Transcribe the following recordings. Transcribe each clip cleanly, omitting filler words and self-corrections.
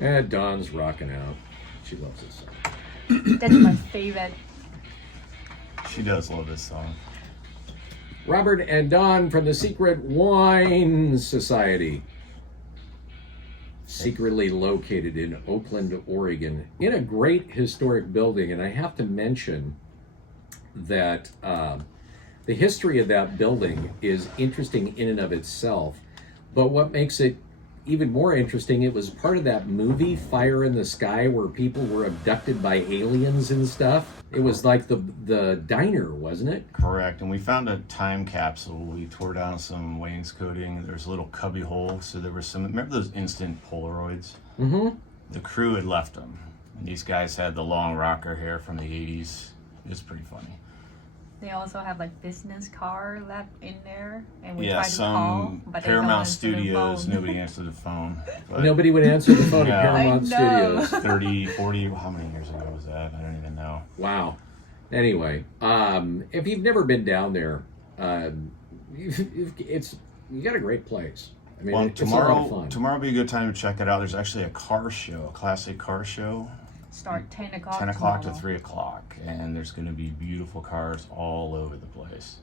Dawn's rocking out. She loves this song. That's my favorite. She does love this song. Robert and Dawn from the Secret Wine Society. Secretly located in Oakland, Oregon, in a great historic building. And I have to mention that the history of that building is interesting in and of itself. But what makes it even more interesting, it was part of that movie Fire in the Sky where people were abducted by aliens and stuff. It was like the diner, wasn't it? Correct. And we found a time capsule. We tore down some wainscoting. There's a little cubby hole. So there was some, remember those instant Polaroids? Mm-hmm. The crew had left them. And these guys had the long rocker hair from the 80s. It was pretty funny. They also have like business car left in there, and we Yeah, tried to call, but Paramount they don't answer the Studios, phone. nobody answered the phone. But Nobody would answer the phone No. at Paramount I know. Studios. 30, 40, how many years ago was that? I don't even know. Wow. Anyway, if you've never been down there, you got a great place. I mean, Well, it's a lot of fun. tomorrow would be a good time to check it out. There's actually a car show, a classic car show. Start 10 o'clock. 10 o'clock to tomorrow. 3 o'clock. And there's going to be beautiful cars all over the place.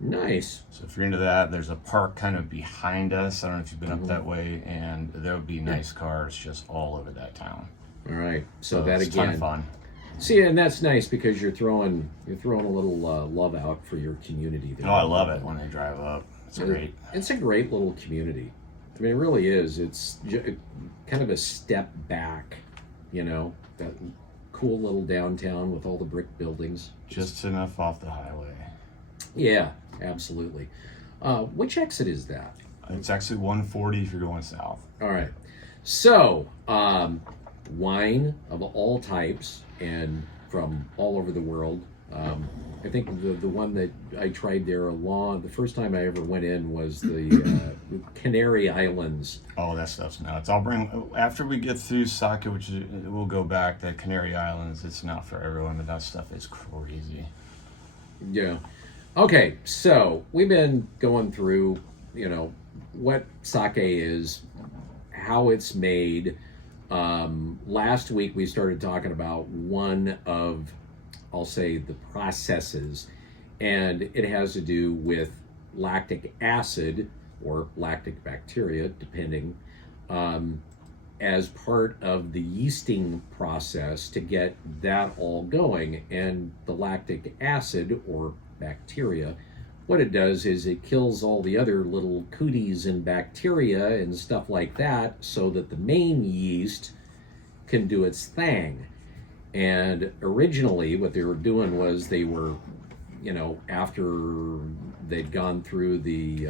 Nice. So if you're into that, there's a park kind of behind us. I don't know if you've been up that way. And there will be nice cars just all over that town. All right. So that it's a ton again. of fun. See, and that's nice because you're throwing a little love out for your community there. Oh, I love it when they drive up. It's great. It's a great little community. I mean, it really is. It's kind of a step back, that cool little downtown with all the brick buildings. Just enough off the highway. Yeah, absolutely. Which exit is that? It's actually 140 if you're going south. All right. So, wine of all types and from all over the world. I think the one that I tried there the first time I ever went in was the Canary Islands. Oh, that stuff's nuts. I'll bring, after we get through sake, we'll go back to Canary Islands. It's not for everyone, but that stuff is crazy. Yeah. Okay, so we've been going through, what sake is, how it's made. Last week we started talking about one of, I'll say, the processes, and it has to do with lactic acid or lactic bacteria, depending, as part of the yeasting process to get that all going. And the lactic acid or bacteria, what it does is it kills all the other little cooties and bacteria and stuff like that so that the main yeast can do its thing. And originally what they were doing was they were, after they'd gone through the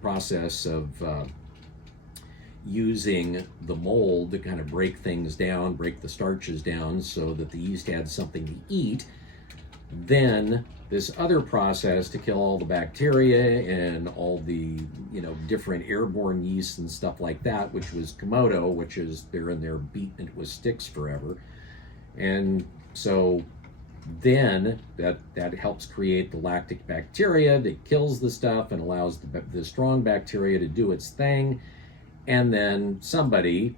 process of using the mold to kind of break things down, break the starches down so that the yeast had something to eat, then this other process to kill all the bacteria and all the, different airborne yeasts and stuff like that, which was Komodo, which is they're in there beating it with sticks forever. And so then that helps create the lactic bacteria that kills the stuff and allows the strong bacteria to do its thing. And then somebody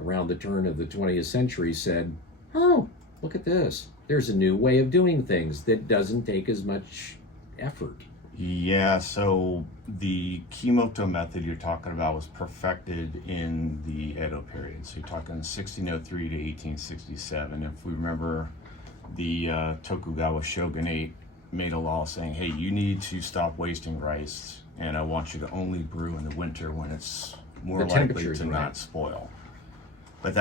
around the turn of the 20th century said, oh, look at this. There's a new way of doing things that doesn't take as much effort. Yeah, so the Kimoto method you're talking about was perfected in the Edo period. So you're talking 1603 to 1867. If we remember, the Tokugawa shogunate made a law saying, hey, you need to stop wasting rice, and I want you to only brew in the winter when it's more likely to not spoil. But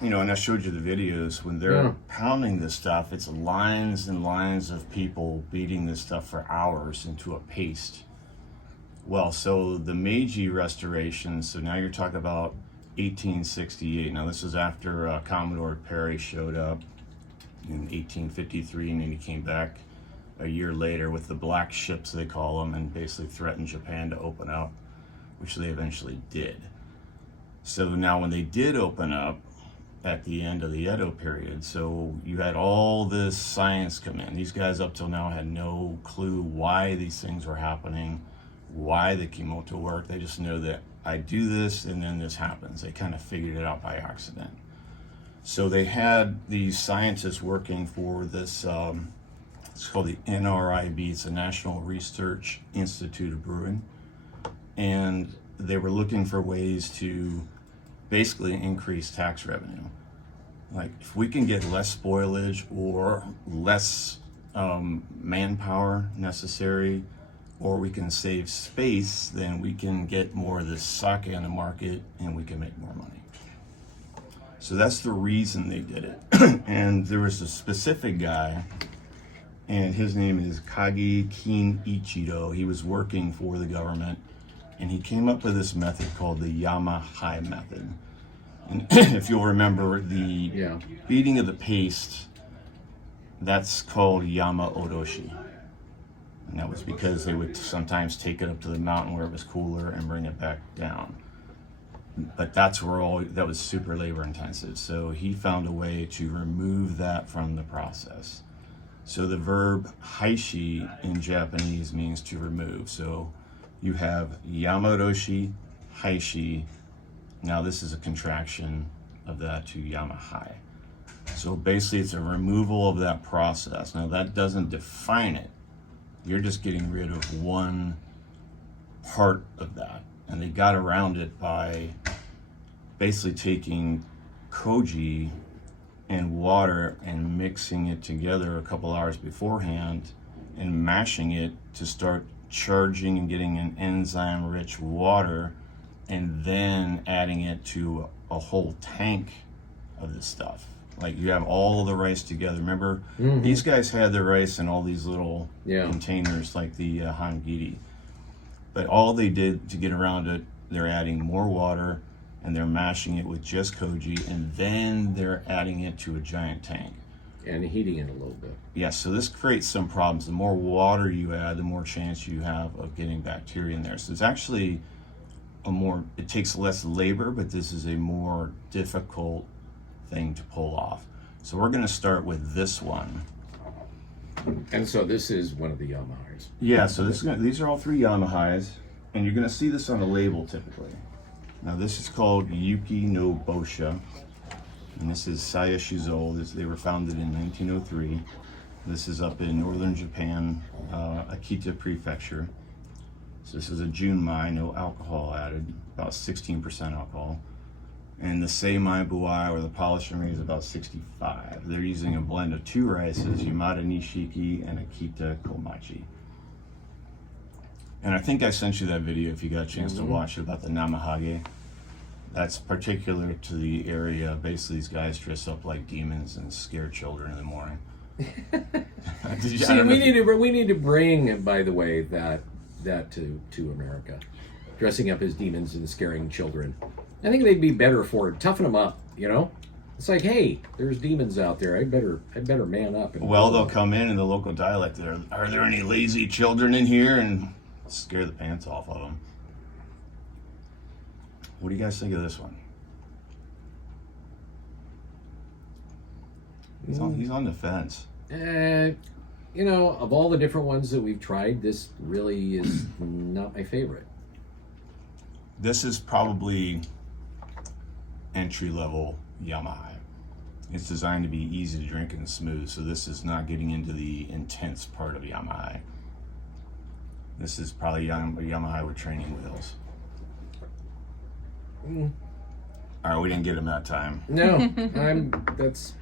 and I showed you the videos when they're pounding this stuff. It's lines and lines of people beating this stuff for hours into a paste. Well, so the Meiji Restoration, so now you're talking about 1868. Now this is after Commodore Perry showed up in 1853, and then he came back a year later with the black ships, they call them, and basically threatened Japan to open up, which they eventually did. So now when they did open up at the end of the Edo period, so you had all this science come in. These guys up till now had no clue why these things were happening, why the Kimoto worked. They just know that I do this and then this happens. They kind of figured it out by accident. So they had these scientists working for this, it's called the NRIB, it's the National Research Institute of Brewing. And they were looking for ways to basically increase tax revenue. Like if we can get less spoilage or less manpower necessary, or we can save space, then we can get more of this sake on the market and we can make more money. So that's the reason they did it. And there was a specific guy, and his name is Kagi Kin Ichido. He was working for the government, and he came up with this method called the Yamahai method. And if you'll remember, the beating of the paste, that's called Yama Odoshi. And that was because they would sometimes take it up to the mountain where it was cooler and bring it back down. But that was super labor intensive. So he found a way to remove that from the process. So the verb haishi in Japanese means to remove. So you have Yamaroshi, haishi. Now this is a contraction of that to Yamahai. So basically it's a removal of that process. Now that doesn't define it. You're just getting rid of one part of that. And they got around it by basically taking koji and water and mixing it together a couple hours beforehand and mashing it to start charging and getting an enzyme-rich water, and then adding it to a whole tank of this stuff. Like you have all the rice together. Remember, these guys had their rice in all these little containers like the hangiri. But all they did to get around it, they're adding more water and they're mashing it with just koji, and then they're adding it to a giant tank. And heating it a little bit. Yes, so this creates some problems. The more water you add, the more chance you have of getting bacteria in there. So it's actually it takes less labor, but this is a more difficult thing to pull off. So we're going to start with this one. And so this is one of the Yamahais. Yeah, so these are all three Yamahais, and you're going to see this on a label typically. Now this is called Yuki no Bosha, and this is Saya Shizo. They were founded in 1903. This is up in northern Japan, Akita Prefecture. So this is a Junmai, no alcohol added, about 16% alcohol. And the Seimai Buai, or the polished memory, is about 65. They're using a blend of two rices, Yamada Nishiki and Akita Komachi. And I think I sent you that video if you got a chance to watch it about the Namahage. That's particular to the area. Basically, these guys dress up like demons and scare children in the morning. See, we need to bring, by the way, that to America, dressing up as demons and scaring children. I think they'd be better for it. Toughen them up, you know. It's like, hey, there's demons out there. I'd better man up. And they'll come in the local dialect. Are there any lazy children in here? And scare the pants off of them. What do you guys think of this one? He's on the fence. You know, of all the different ones that we've tried, this really is not my favorite. This is probably entry-level Yamahai. It's designed to be easy to drink and smooth, so this is not getting into the intense part of Yamahai. This is probably Yamahai with training wheels. All right, we didn't get him that time. No, that's,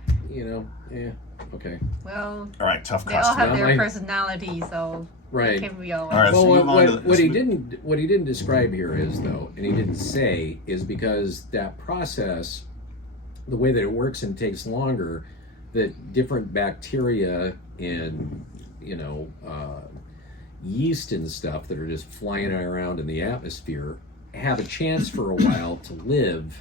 okay. Well, all right, tough they all customer. have their personality, so right. Can we all? All right, well, so what he didn't describe here is, though, and he didn't say, is because that process, the way that it works and takes longer, that different bacteria and yeast and stuff that are just flying around in the atmosphere have a chance for a while to live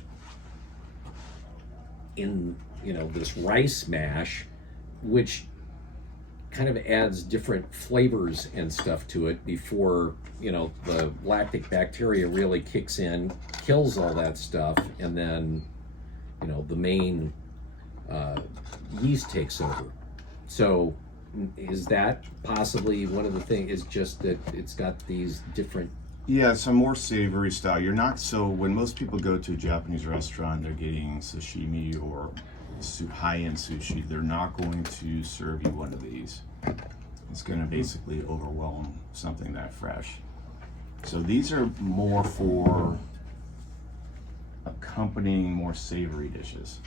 in this rice mash, which kind of adds different flavors and stuff to it before the lactic bacteria really kicks in, kills all that stuff, and then the main yeast takes over. So is that possibly one of the things? Is just that it's got these different Yeah, it's a more savory style. You're not so when most people go to a Japanese restaurant, they're getting sashimi or high-end sushi. They're not going to serve you one of these. It's going to basically overwhelm something that fresh. So these are more for accompanying more savory dishes.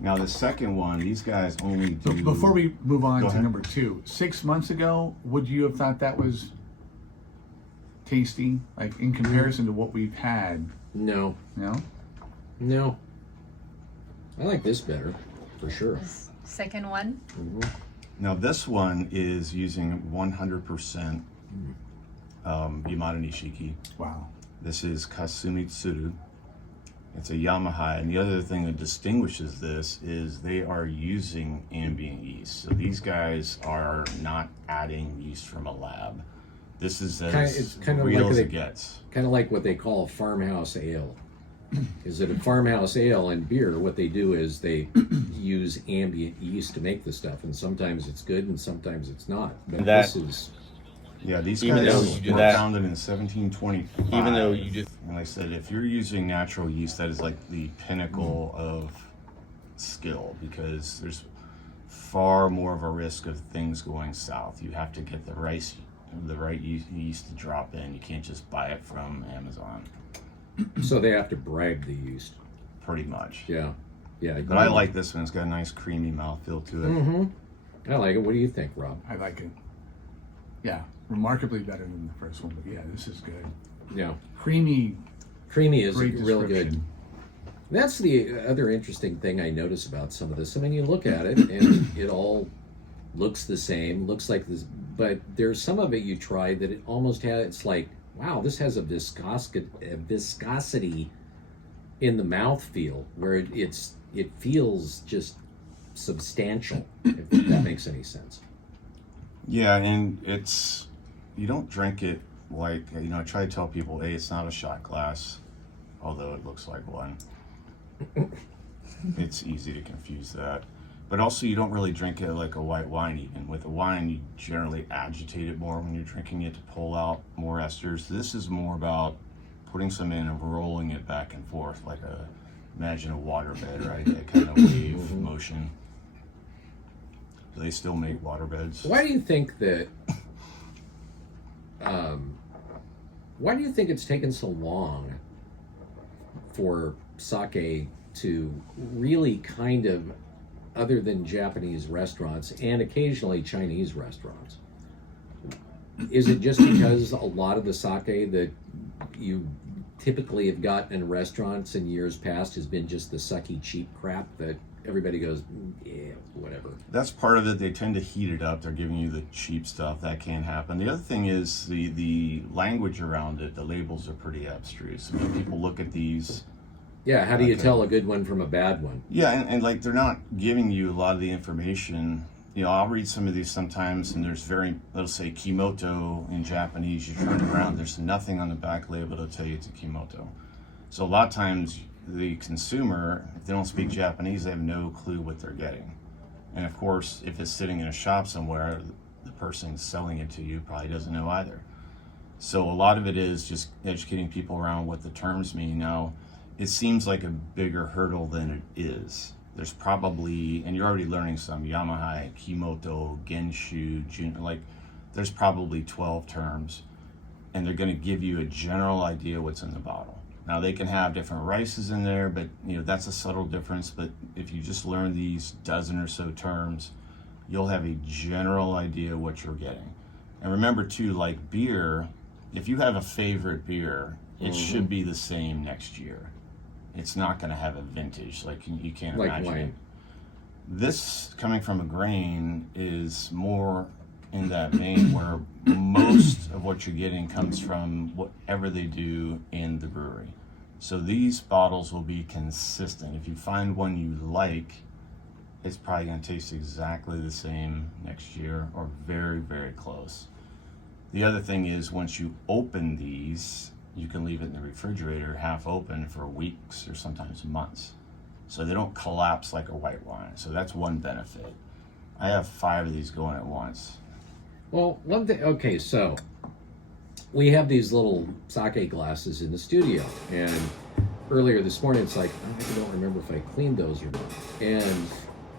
Now the second one, these guys only do. Before we move on Go to ahead. number 2, 6 months ago, would you have thought that was tasty, like in comparison to what we've had? No, No. no. I like this better, for sure. This second one. Now this one is using 100% Yamada Nishiki. Wow. This is Kasumi Tsuru. It's a Yamahai, and the other thing that distinguishes this is they are using ambient yeast. So these guys are not adding yeast from a lab. This is It's as kind of real like as they- it gets. Kind of like what they call farmhouse ale. Is that a farmhouse ale and beer? What they do is they use ambient yeast to make the stuff, and sometimes it's good and sometimes it's not. But That- this is Yeah, these Even though guys you did were that- founded in 1725. Even though you just And like I said, if you're using natural yeast, that is like the pinnacle of skill, because there's far more of a risk of things going south. You have to get the right yeast to drop in. You can't just buy it from Amazon, so they have to bribe the yeast. pretty much. Yeah, yeah. But I like this one. It's got a nice creamy mouthfeel to it. Mm-hmm. I like it. What do you think, Rob? I like it. Yeah, remarkably better than the first one, but yeah, this is good. Yeah, Creamy, creamy is great real good. description. That's the other interesting thing I notice about some of this. I mean, you look at it and it all looks the same, looks like this, but there's some of it you try that it almost has, it's like, wow, this has a viscosity in the mouthfeel where it feels just substantial, if that makes any sense. Yeah, and you don't drink it like, I try to tell people, hey, it's not a shot glass, although it looks like one. It's easy to confuse that. But also, you don't really drink it like a white wine even. With a wine, you generally agitate it more when you're drinking it to pull out more esters. This is more about putting some in and rolling it back and forth like imagine a waterbed, right? That kind of wave motion. Do they still make waterbeds? Why do you think that? Why do you think it's taken so long for sake to really kind of, other than Japanese restaurants and occasionally Chinese restaurants? Is it just because a lot of the sake that you typically have gotten in restaurants in years past has been just the sucky cheap crap that everybody goes, yeah, whatever? That's part of it. They tend to heat it up. They're giving you the cheap stuff. That can happen. The other thing is the language around it. The labels are pretty abstruse. When people look at these, Yeah, how do you Okay. tell a good one from a bad one? yeah, and like they're not giving you a lot of the information. I'll read some of these sometimes, and there's let's say Kimoto in Japanese. You turn it around, there's nothing on the back label to tell you it's a Kimoto. So a lot of times the consumer, if they don't speak Japanese, they have no clue what they're getting. And of course, if it's sitting in a shop somewhere, the person selling it to you probably doesn't know either. So a lot of it is just educating people around what the terms mean. Now, it seems like a bigger hurdle than it is. There's probably, and you're already learning some, Yamahai, Kimoto, Genshu, there's probably 12 terms, and they're going to give you a general idea what's in the bottle. Now, they can have different rices in there, but that's a subtle difference. But if you just learn these dozen or so terms, you'll have a general idea what you're getting. And remember too, like beer, if you have a favorite beer, it should be the same next year. It's not going to have a vintage, like you can't Like imagine wine. it. This, coming from a grain, is more in that vein where most of what you're getting comes from whatever they do in the brewery. So these bottles will be consistent. If you find one you like, it's probably going to taste exactly the same next year or very, very close. The other thing is, once you open these, you can leave it in the refrigerator half open for weeks or sometimes months. So they don't collapse like a white wine. So that's one benefit. I have 5 of these going at once. Well, one thing, okay, so we have these little sake glasses in the studio, and earlier this morning it's like, I don't remember if I cleaned those or not, and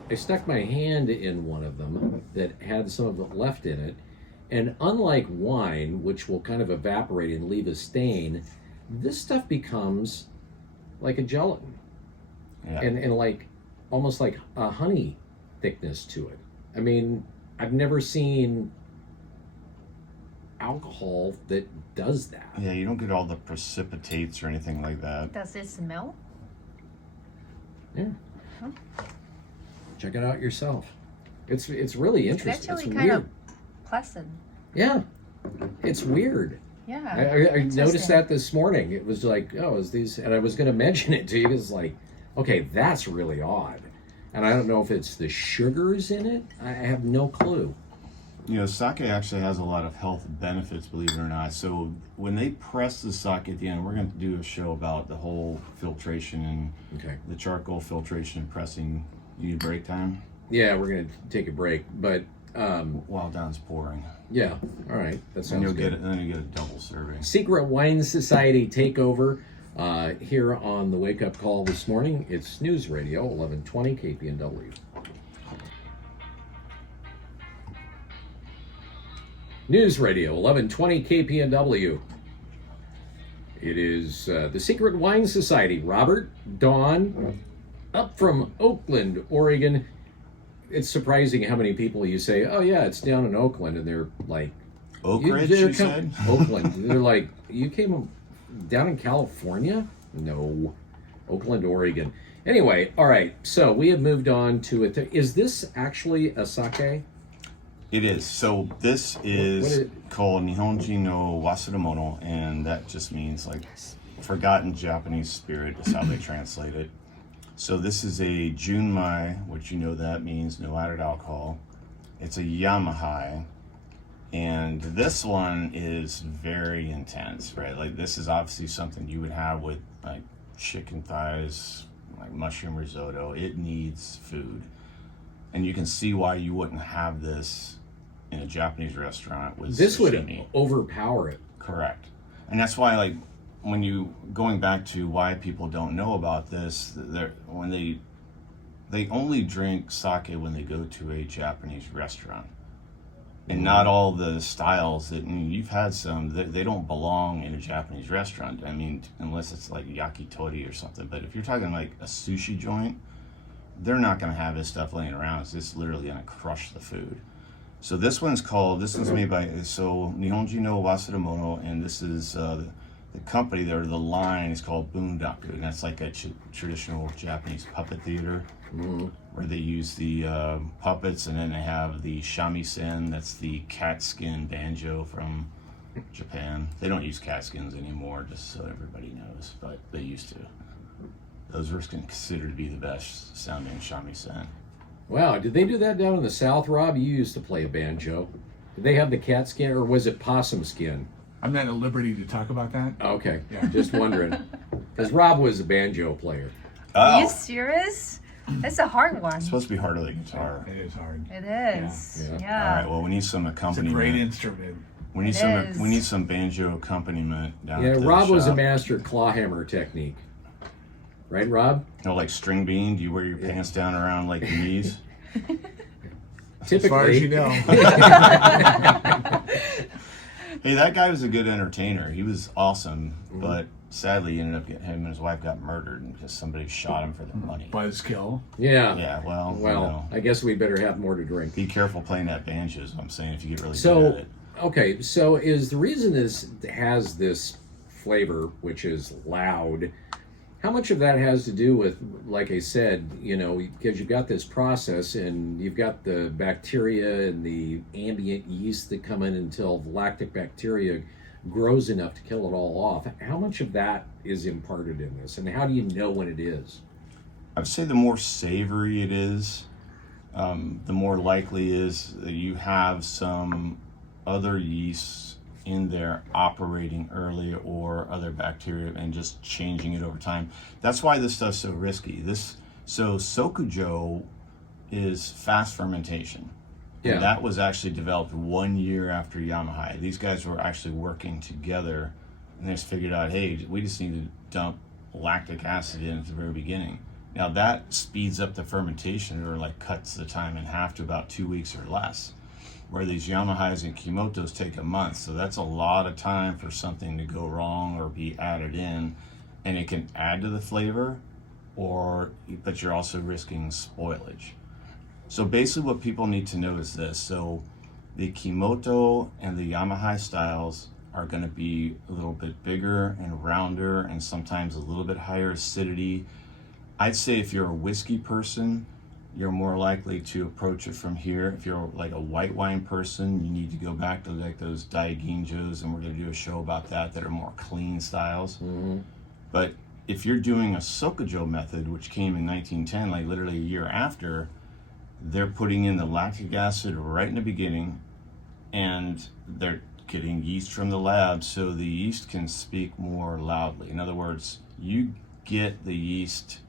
I stuck my hand in one of them that had some of it left in it, and unlike wine, which will kind of evaporate and leave a stain, this stuff becomes like a gelatin, and like almost like a honey thickness to it. I mean, I've never seen alcohol that does that. Yeah, you don't get all the precipitates or anything like that. Does it smell? Yeah. Huh? Check it out yourself. It's really It's interesting. actually It's kind weird. of pleasant. Yeah, it's weird. Yeah. I noticed interesting. that this morning. It was like, oh, is these? And I was going to mention it to you. It's like, okay, that's really odd. And I don't know if it's the sugars in it. I have no clue. You know, sake actually has a lot of health benefits, believe it or not. So when they press the sake at the end, we're going to do a show about the whole filtration and Okay. the charcoal filtration and pressing. You need break time? Yeah, we're going to take a break, but While Don's pouring. yeah, all right, that And sounds you'll good. get it, and then you get a double serving. Secret Wine Society takeover here on the Wake Up Call this morning. It's News Radio 1120 KPNW. News Radio 1120 KPNW. It is the Secret Wine Society. Robert, Dawn, up from Oakland, Oregon. It's surprising how many people you say, oh yeah, it's down in Oakland, and they're like, Oak Ridge, you said? Oakland. They're like, you came down in California? No. Oakland, Oregon. Anyway, all right. So we have moved on to it. Is this actually a sake? It is. So this is, What is- called Nihonji no Wasuramono, and that just means like forgotten Japanese spirit is how they translate it. So this is a Junmai, which you know that means no added alcohol. It's a Yamahai. And this one is very intense, right? Like this is obviously something you would have with like chicken thighs, like mushroom risotto. It needs food. And you can see why you wouldn't have this in a Japanese restaurant with This would sashimi. overpower it. Correct. And that's why, like, when you, going back to why people don't know about this, when they only drink sake when they go to a Japanese restaurant. And not all the styles that, and you've had some, they don't belong in a Japanese restaurant. I mean, unless it's like yakitori or something. But if you're talking like a sushi joint, they're not going to have this stuff laying around. It's just literally going to crush the food. So this one's made by, Nihonji no Wasuramono, and this is the company there, the line is called Bunraku, and that's like a traditional Japanese puppet theater where they use the puppets, and then they have the shamisen, that's the cat skin banjo from Japan. They don't use cat skins anymore, just so everybody knows, but they used to. Those are considered to be the best sounding shamisen. Wow, did they do that down in the South, Rob? You used to play a banjo. Did they have the cat skin, or was it possum skin? I'm not at liberty to talk about that. Okay, Yeah. just wondering. Because Rob was a banjo player. Are you Oh, serious? That's a hard one. it's supposed to be harder than guitar. It is hard. It is. Yeah. Yeah. All right, well, we need some It's a accompaniment. great instrument. We need It is. we need some banjo accompaniment down Yeah, at the Rob was a shop. master clawhammer technique. Right, Rob? You know, like string bean. Do you wear your pants down around like your knees? As far as you know. Hey, that guy was a good entertainer. He was awesome, Mm-hmm. but sadly, he ended up him and his wife got murdered because somebody shot him for their money. Buzzkill. Yeah. Yeah, well, Well, you know, I guess we better have more to drink. be careful playing that banjo. Is what I'm saying. If you get really good So, at it. okay, so is the reason this has this flavor, which is loud, how much of that has to do with, like I said, you know, because you've got this process and you've got the bacteria and the ambient yeast that come in until the lactic bacteria grows enough to kill it all off. How much of that is imparted in this, and how do you know when it is? I would say the more savory it is, the more likely is that you have some other yeasts in there operating early or other bacteria and just changing it over time. That's why this stuff's so risky. So Sokujo is fast fermentation. Yeah. And that was actually developed 1 year after Yamahai. These guys were actually working together, and they just figured out, hey, we just need to dump lactic acid in at the very beginning. Now that speeds up the fermentation, or like cuts the time in half to about 2 weeks or less, where these Yamahais and Kimotos take a month. So that's a lot of time for something to go wrong or be added in, and it can add to the flavor, but you're also risking spoilage. So basically what people need to know is this. So the Kimoto and the Yamahai styles are going to be a little bit bigger and rounder, and sometimes a little bit higher acidity. I'd say if you're a whiskey person, you're more likely to approach it from here. If you're like a white wine person, you need to go back to like those Daiginjos, and we're going to do a show about that are more clean styles. Mm-hmm. But if you're doing a Sokojo method, which came in 1910, like literally a year after, they're putting in the lactic acid right in the beginning, and they're getting yeast from the lab, so the yeast can speak more loudly. In other words, you get the yeast,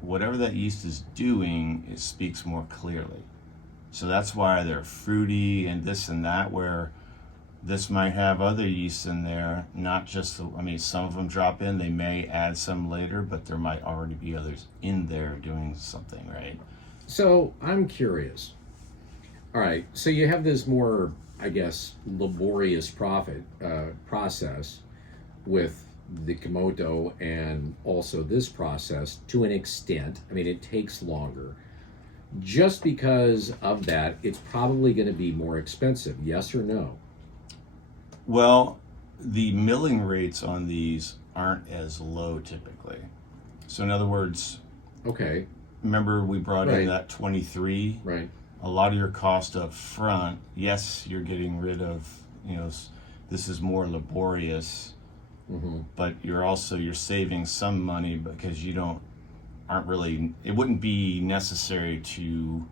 whatever that yeast is doing, it speaks more clearly. So that's why they're fruity and this and that, where this might have other yeasts in there, not just some of them drop in, they may add some later, but there might already be others in there doing something, right? So I'm curious. All right, so you have this more, I guess, laborious process with the Kimoto, and also this process to an extent. I mean, it takes longer. Just because of that, it's probably going to be more expensive, yes or no? Well, the milling rates on these aren't as low typically. So in other words, Okay, remember we brought Right. in that 23? right. A lot of your cost up front, yes, you're getting rid of, this is more laborious, Mm-hmm. but you're saving some money because it wouldn't be necessary to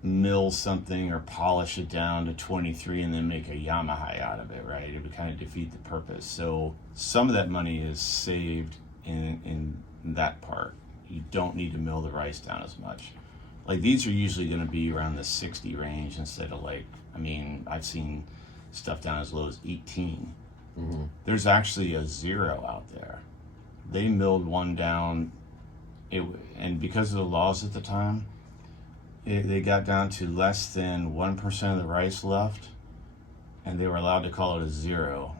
mill something or polish it down to 23 and then make a Yamahai out of it, right? It would kind of defeat the purpose. So some of that money is saved in that part. You don't need to mill the rice down as much. Like these are usually going to be around the 60 range instead of I've seen stuff down as low as 18. Mm-hmm. There's actually a 0 out there. They milled one down, and because of the laws at the time, they got down to less than 1% of the rice left, and they were allowed to call it a 0.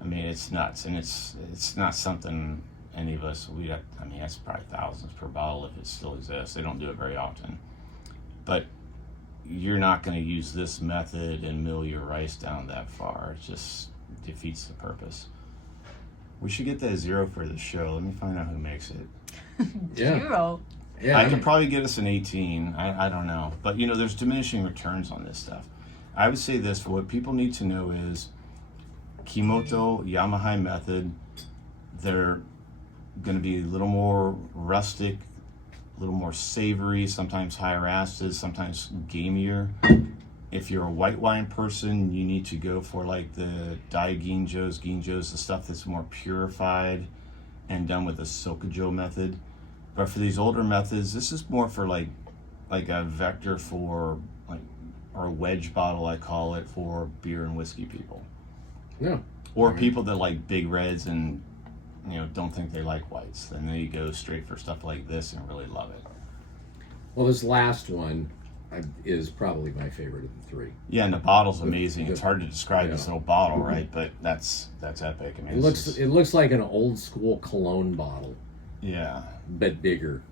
I mean, it's nuts, and it's not something any of us, that's probably thousands per bottle if it still exists. They don't do it very often. But you're not going to use this method and mill your rice down that far. It just defeats the purpose. We should get that 0 for the show. Let me find out who makes it. Yeah. 0. Yeah, I could probably get us an 18. I don't know. But, there's diminishing returns on this stuff. I would say this, for what people need to know is Kimoto, Yamahai method, they're going to be a little more rustic, a little more savory, sometimes higher acids, sometimes gamier. If you're a white wine person, you need to go for like the Daiginjos, Ginjos, the stuff that's more purified and done with the Sokojo method. But for these older methods, this is more for like a vector for or a wedge bottle, I call it, for beer and whiskey people. Yeah. Or people that like big reds and don't think they like whites. Then they go straight for stuff like this and really love it. Well, this last one is probably my favorite of the three. Yeah, and the bottle's amazing. It's hard to describe this yeah. little bottle, right? But that's epic. I mean, It looks like an old school cologne bottle, yeah. but bigger,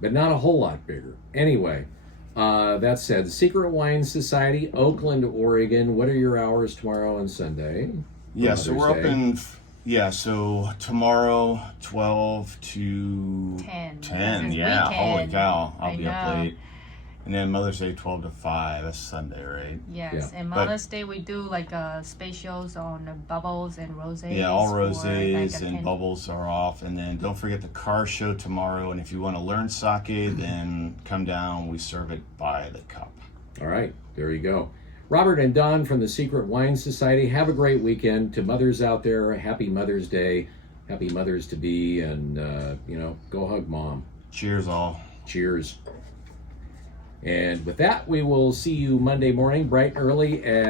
but not a whole lot bigger. Anyway, that said, the Secret Wine Society, Oakland, Oregon. What are your hours tomorrow and Sunday? Yeah, For so we're Mother's up Day? in. Yeah, so tomorrow 12 to 10. 10. This Yeah, holy weekend. cow! I'll I be up know. late. And then Mother's Day 12 to 5. That's Sunday, right? Yes, Yeah. and But- Mother's Day we do like specials on bubbles and rosés. Yeah, all for, like, rosés a and 10 bubbles are off. And then don't forget the car show tomorrow. And if you want to learn sake, then come down. We serve it by the cup. All right, there you go. Robert and Don from the Secret Wine Society, have a great weekend. To mothers out there, happy Mother's Day, happy mothers to be, and go hug mom. Cheers, all. Cheers. And with that, we will see you Monday morning, bright and early, at